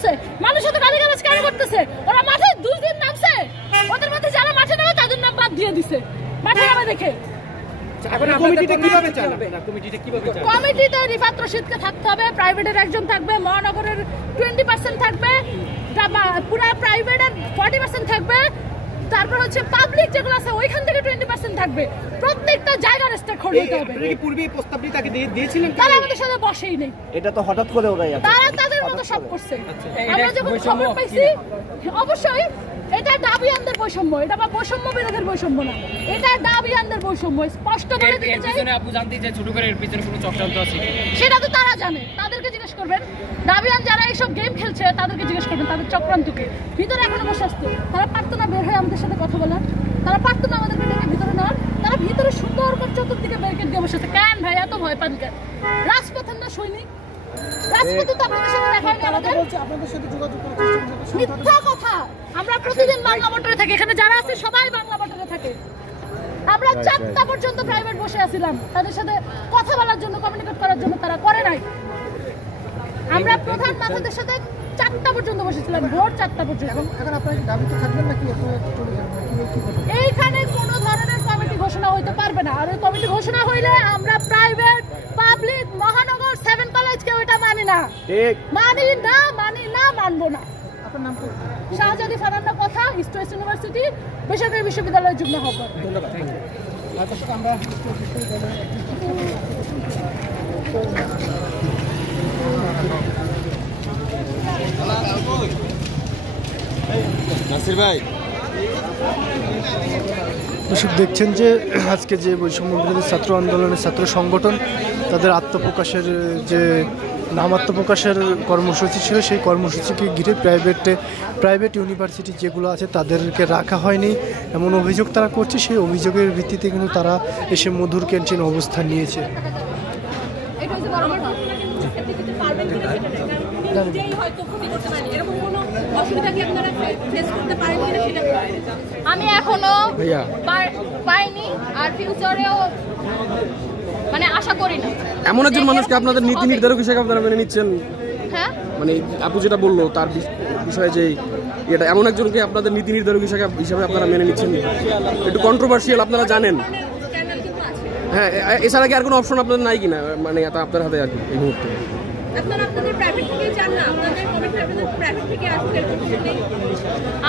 করছে, মানুষ তো গালিগালাজ কেন করতেছে? ওরা মাঠে 2 দিন নামছে, ওদের মধ্যে যারা মাঠে নামে তাদের নাম বাদ দিয়ে দিছে মাঠে নামে দেখে। কমিটিতে রিফাত রশিদকে থাকতে হবে, প্রাইভেটের একজন থাকবে, মহানগরের 20% থাকবে, পুরো প্রাইভেটের 40% থাকবে, তারপর হচ্ছে পাবলিক যেগুলো আছে ওইখান থেকে 20% থাকবে। প্রত্যেকটা জায়গার স্টেক হোল্ডার হতে হবে। আপনি কি পূর্বে এই প্রস্তাবটি তাকে দিয়েছিলেন? তারা আমাদের সাথে বসেই নেই, এটা তো হঠাৎ করে ওরাই তারা তাদের মতো সব করছে। আমরা যখন খবর পাইছি, অবশ্যই এটা দাবিয়ানদের বৈষম্য, এটা বা বৈষম্য বিরোধের বৈষম্য না, এটা দাবিয়ানদের বৈষম্য। স্পষ্ট বলে দিতে চাই, আপু জানতে চাই ছোট করে এর পিছনে কোনো চক্রান্ত আছে? সেটা তো তারা জানে, তাদেরকে জিজ্ঞেস করবেন। দাবিয়ান যারা এইসব গেম খেলছে তাদেরকে জিজ্ঞেস করবেন তাদের চক্রান্তকে। ভিতরে এখনো বসে আসতো, তারা পারতো না বের হয়ে আমাদের সাথে কথা বলার, তারা পারতো না আমাদেরকে ডেকে ভিতরে নেওয়ার, তারা ভিতরে সুন্দর করে চতুর্দিকে ব্যারিকেড দিয়ে বসে আছে। কেন ভাই এত ভয় পান কেন? রাজপথের না সৈনিক? রাজপথে তো আপনাদের সাথে দেখা হয়নি আমাদের। মিথ্যা কথা। আমরা প্রতিদিন বাংলা মোটরে থাকি, এখানে যারা আছে সবাই বাংলা মোটরে থাকে। আমরা 4টা পর্যন্ত প্রাইভেট বসে আছিলাম তাদের সাথে কথা বলার জন্য, কমিউনিকেট করার জন্য, তারা করে নাই। আমরা প্রধান মাথাদের সাথে 4টা পর্যন্ত বসেছিলাম, ভোর 4টা পর্যন্ত। এখন আপনারা কি দাবিতে থাকবেন নাকি এইখানে কোনো ধরনের কমিটি ঘোষণা হইতে পারবে না। আর ওই কমিটি ঘোষণা হইলে আমরা প্রাইভেট, পাবলিক, মহানগর 7 কলেজকে ওইটা মানি না, মানি না, মানবো না। আপনার নাম কি? শাহজাদি ফারান্না কথা, ইস্ট ওয়েস্ট ইউনিভার্সিটি বেসরকারি বিশ্ববিদ্যালয়ের যুগ্ম আহ্বায়ক। ধন্যবাদ। আমরা নাসির ভাই, দর্শক দেখছেন যে আজকে যে বৈষম্য বিরোধী ছাত্র আন্দোলনের ছাত্র সংগঠন তাদের আত্মপ্রকাশের যে নাম আত্মপ্রকাশের কর্মসূচি ছিল, সেই কর্মসূচিকে ঘিরে প্রাইভেট ইউনিভার্সিটি যেগুলো আছে তাদেরকে রাখা হয়নি এমন অভিযোগ তারা করছে। সেই অভিযোগের ভিত্তিতে কিন্তু তারা এসে মধুর ক্যান্টিন অবস্থান নিয়েছে। আমি এখনো পাইনি, আর ফিউচারেও মানে আশা করি না। এমন একজন মানুষকে আপনাদের নীতি নির্ধারক হিসেবে আপনারা মেনে নিচ্ছেন? হ্যাঁ, মানে আপু যেটা বললো তার বিষয়ে যে এটা, এমন একজনকে আপনাদের নীতি নির্ধারক হিসাবে আপনারা মেনে নিচ্ছেন, একটু কন্ট্রোভার্সিয়াল, আপনারা জানেন। হ্যাঁ, এছাড়া কি আর কোনো অপশন আপনাদের নাই কিনা, মানে আপনার হাতে আর কি এই মুহূর্তে?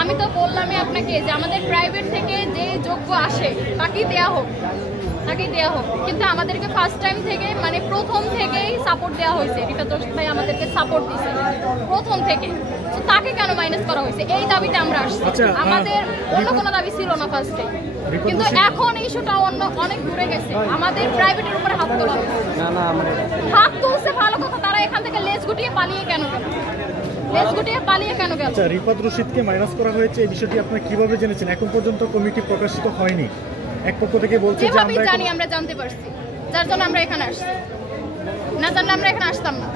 আমি তো বললামই আপনাকে যে আমাদের প্রাইভেট থেকে যে যোগ্য আসে তাকেই দেয়া হোক, কিন্তু আমাদেরকে ফার্স্ট টাইম থেকে মানে প্রথম থেকেই সাপোর্ট দেওয়া হয়েছে। রিফাত রশিদ ভাই আমাদেরকে সাপোর্ট দিয়েছে প্রথম থেকে, তাকে কেন মাইনাস করা হয়েছে? এই দাবিটা আমরা আসছি। আমাদের অন্য কোনো দাবি ছিল না ফার্স্টে, কিন্তু এখন ইস্যুটা অনেক দূরে গেছে। আমাদের প্রাইভেটের উপরে হাত তোলা হয়েছে। হাত তুলছে ভালো কথা, তারা এখান থেকে লেজ গুটিয়ে পালিয়ে কেন গেল? আচ্ছা, রিফাত রশিদকে মাইনাস করা হয়েছে, এই বিষয়টি আপনারা কিভাবে জেনেছেন? এখন পর্যন্ত কমিটি প্রকাশিত হয়নি, এক পক্ষ থেকে বলছে যে আমরা জানতে পারছি, যার জন্য আমরা এখানে আসছি, না জানলে আমরা এখানে আসতাম না।